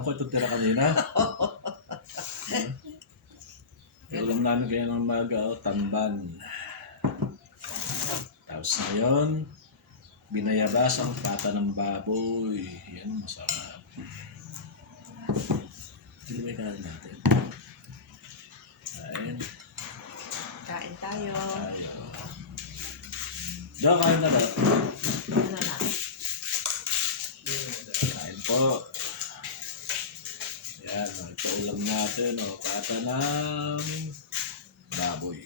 Ako ito tira kanina. Ulam namin kaya ng maga, tamban. Tapos ngayon, binayabas ang pata ng baboy. Yan, masarap. Hindi may kain natin. Kain. Kain tayo. Tayo. Kain na ba? Ano na? Kain po. Yan, ito ulam natin. O, pata ng baboy.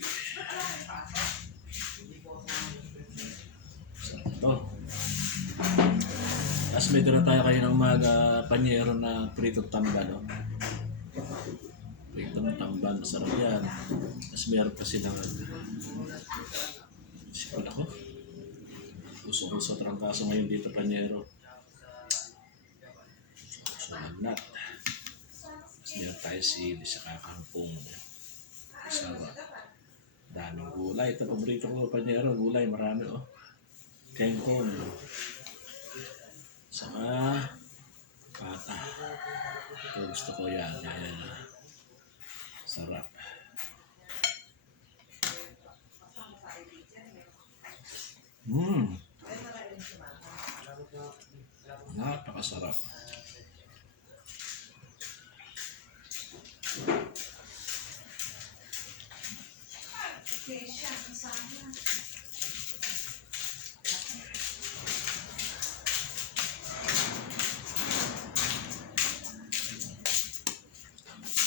Ito. Tapos may doon na tayo kayo ng mga panyero na pritong tamban. No? Pritong tamban, masarap yan. Tapos meron pa silang sipon ako. Uso-uso trangkaso ngayon dito panyero. Uso lagnat. Tapos meron tayo sili sa kakangkong. Masarap. Daming gulay. Ito paborito ko panyero. Gulay, marami oh. Kengkong. Saka pata. Ito gusto ko yan. Yan. Sarap. Napakasarap.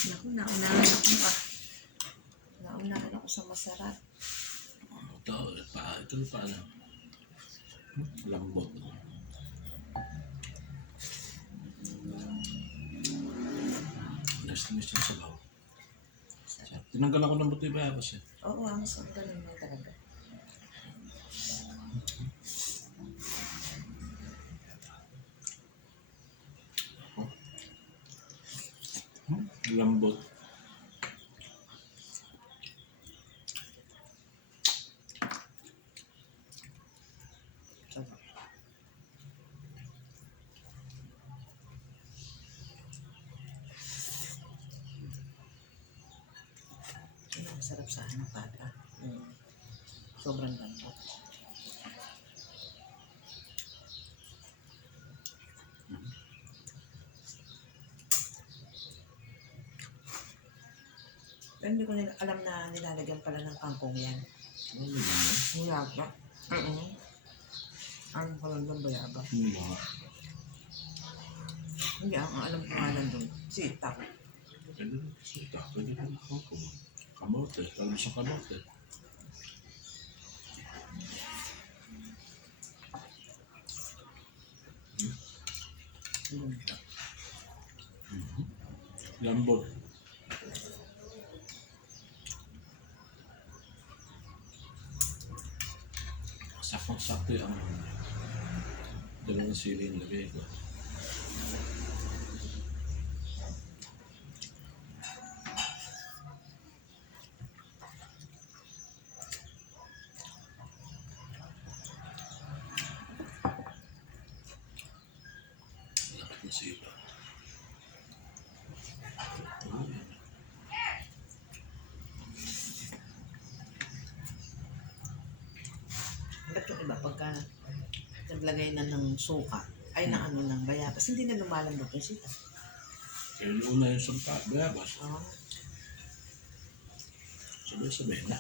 Naku, naunahan ako pa. Naunahan ako sa masarap. Ito pa ano. Lambot. Nice yung sabaw. Tinanggal ako ng buto ibayabas eh. Oo, ang galing mo talaga. Lambot. Masarap sa anak pata. Sobrang lambot. Pero hindi ko alam na nilalagyan pala ng kangkong yan. Bayaba. Ang palang bayaba. Hindi, ang alam ko nga lang doon. Sita. Pwede na sita. Pwede na kangkong. Kamote. Kalabas ang kamote. Lambot. Sakto yung dalawang sili yung lagay ko. Lapit na sila. Ba't yung iba pagka naglagay na ng suka, ay na ano ng bayabas, hindi na lumalambot yung sita. Kaya una yung sumpa, bayabas. Oo. Sabay-sabay na.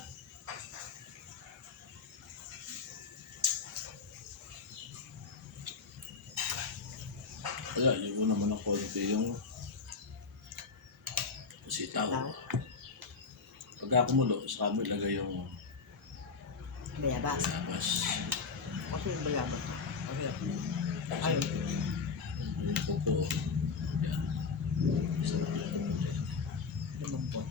Kaya yung una naman ako yung sitaw. Pagka kumulo, sa kami ilagay yung Bayabas. bayabas. Ako yung bayabas. Okay. Ayun. Yung koko. Yan. Lumambot.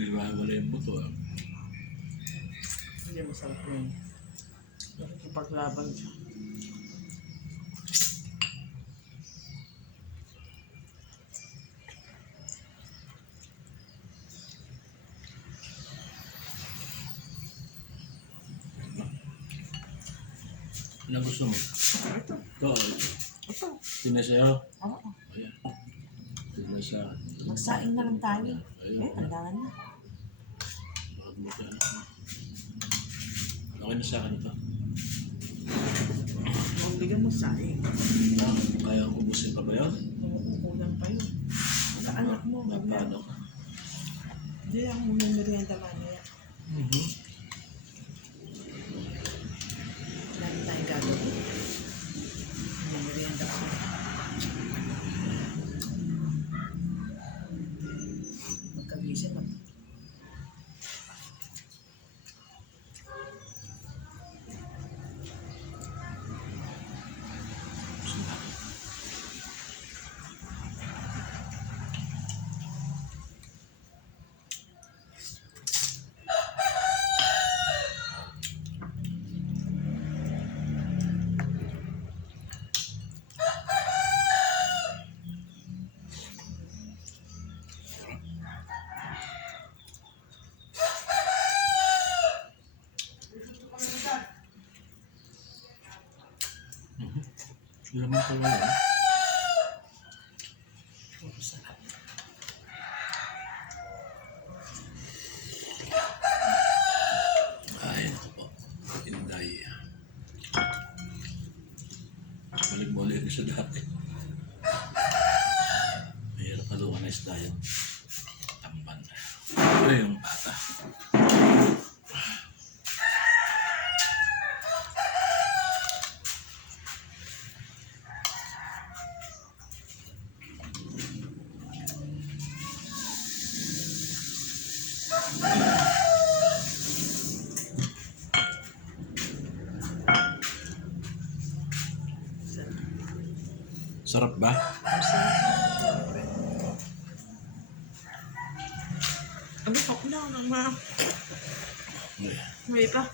Hindi wala yung buto ah. Hindi masarap yun. Nakikipaglaban siya. Ano gusto mo? Ito. Ito. Ito. Tinasayaw. Oo. Ayan. Tinasayaw. Magsaing na lang tayo. Ayun. Eh, andangan na. Bakit mo ka? Okay na sa akin ito. Magbigyan mo saing. Ah, kaya ko ubusin pa ba yun? Oo, kulang pa yun. Sa anak mo, Paano? Hindi ako merienda mamaya. Lagi tayong gagawin. Merienda ako. Magkagising mag... Hindi naman ko lang. Sarap. Ay, ito po. Inday. Balik-balik ko sa dati. Mahirap haluan na isda yun. Tamban. Ito yung bata. Sarap ba? Ang sarap. Ano pa ko lang naman. Hindi. May pa.